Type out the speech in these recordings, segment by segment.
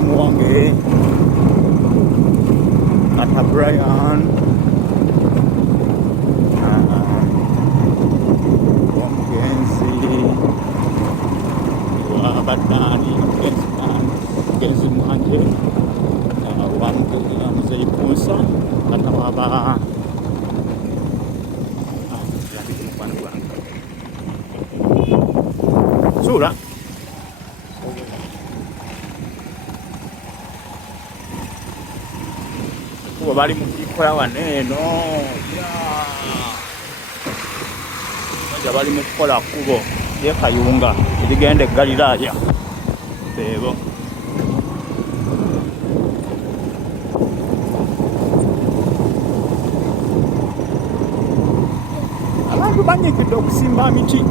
mwalimu wange Kata Brian omugenzi wa Badani mugenzi mwanje Muzeyi Punsa Kata baba Sura kuba bali mukikola waneeno bali mukukola kubo ye Kayunga erigenda Galiraaya Sevo abantu banyigidde okusimba miti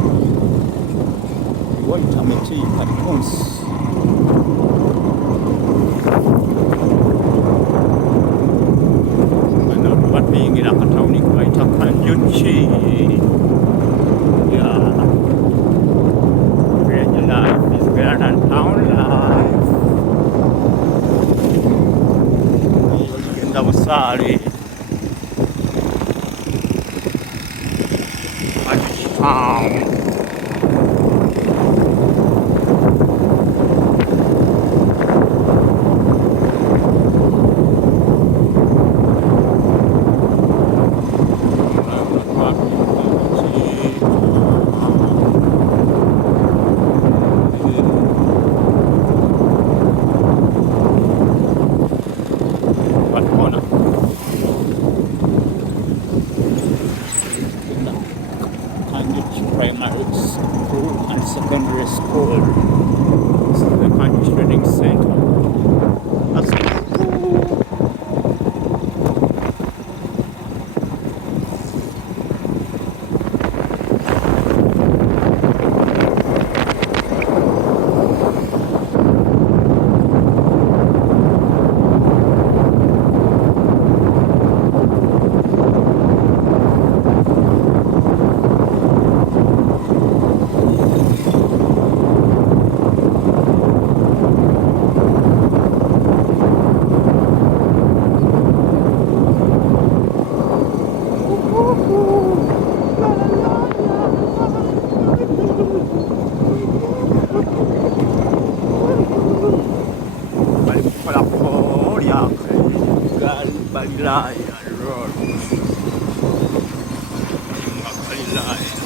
wayita miti kalikonsi batuyingira akatawuni kebayita Kanjokye village life is better than town life ligenda Busaale town primary school and secondary school. This is the Country Training Center. That's cool. Galiraaya Road. Galiraaya.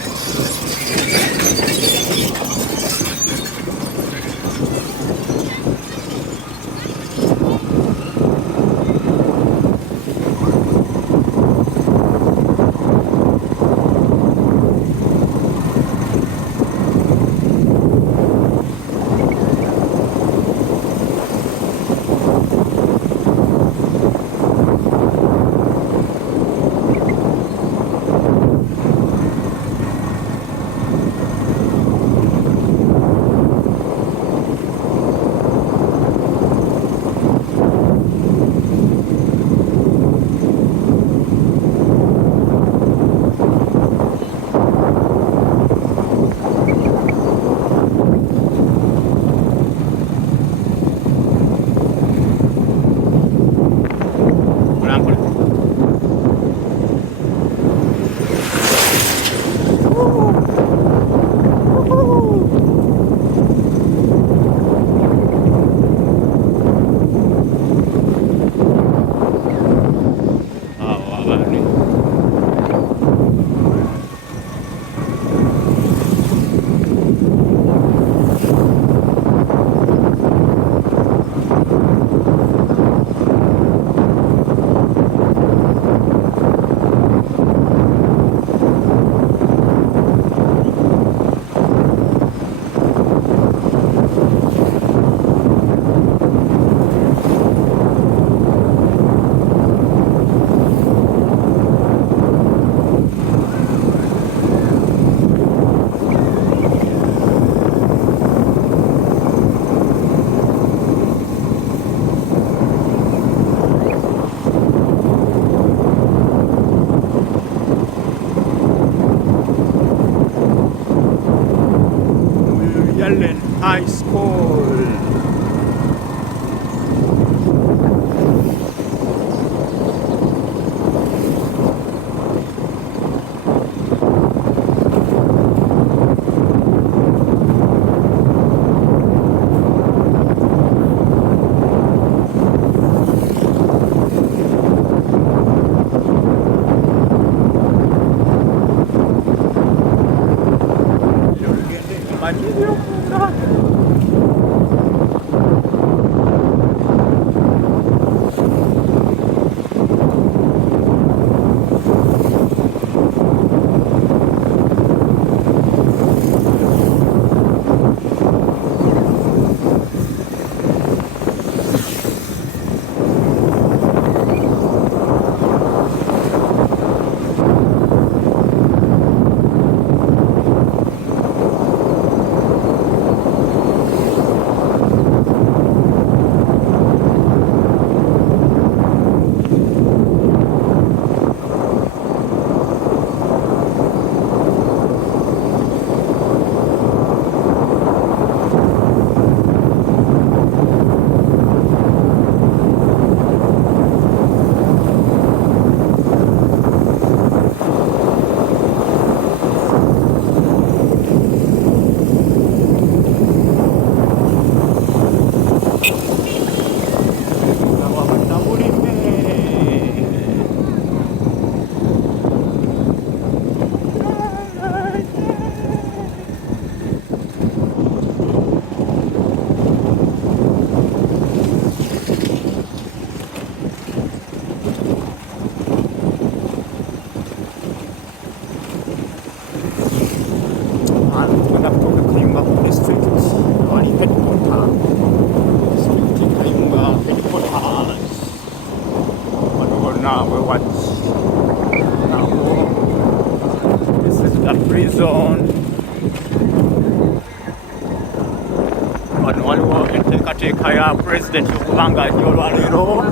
Kaya President Yokubanga Yolwalero.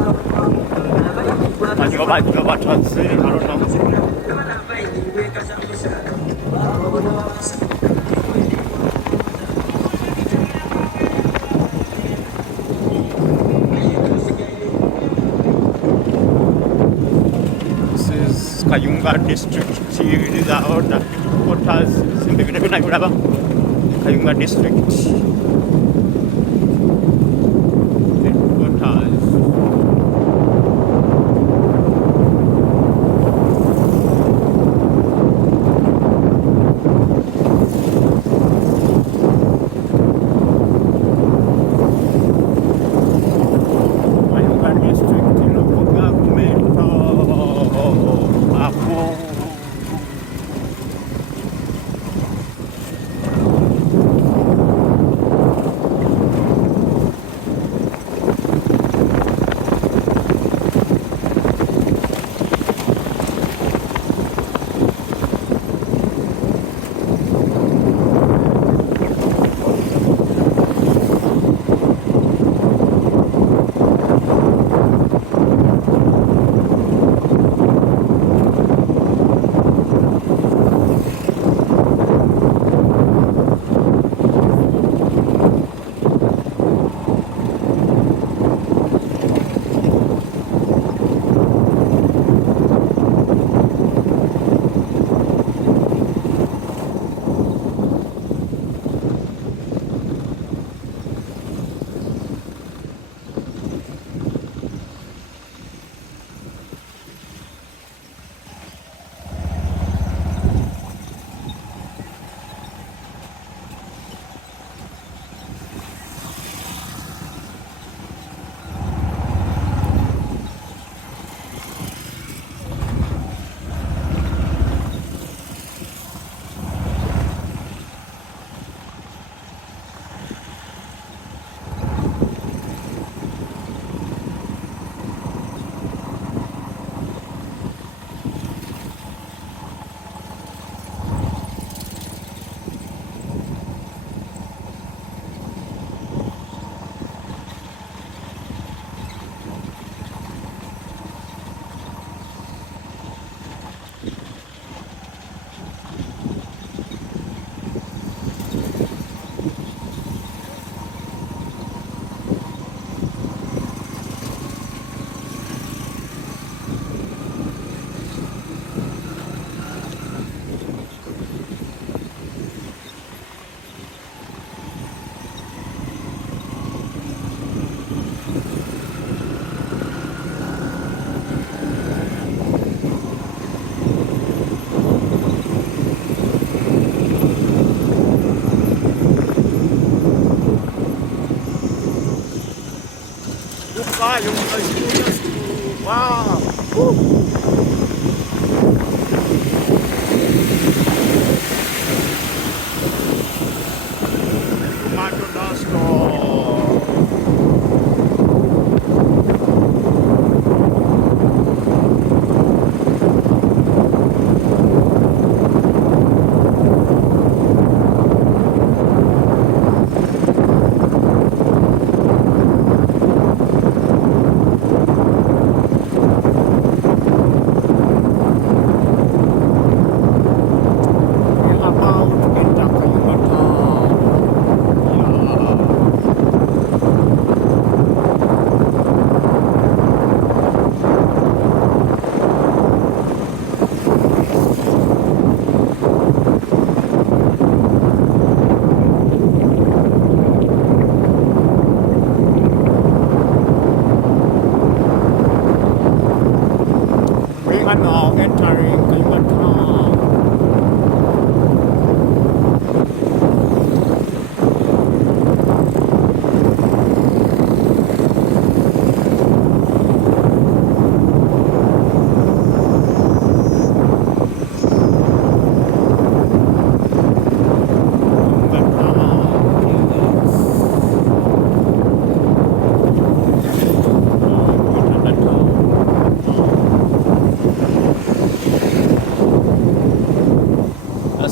Manyoba Tazi, I don't know. This is Kayunga district. These are all the headquarters. Kayunga district. Wow! Tomato dust.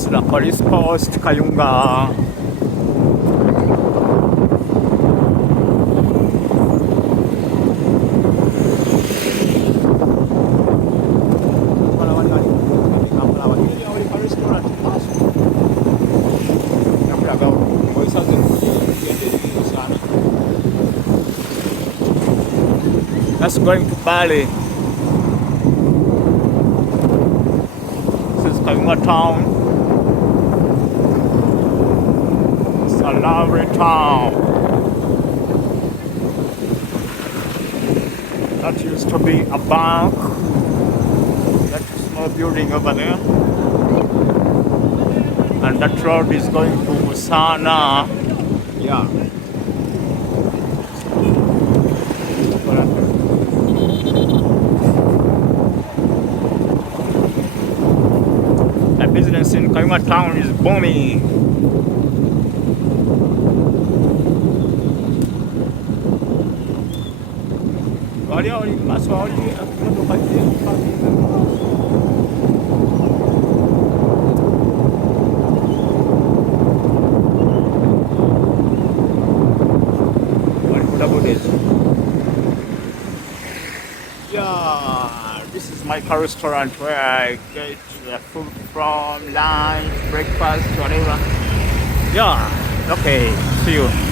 the police post Kayunga. That's going to Baale. This is Kayunga town. It's a lovely town. That used to be a bank. That small building over there. And that road is going to Sana. Yeah. The business in Kayunga town is booming. Yeah, this is my car restaurant where I get food from, lunch, breakfast, whatever. Yeah, okay, see you.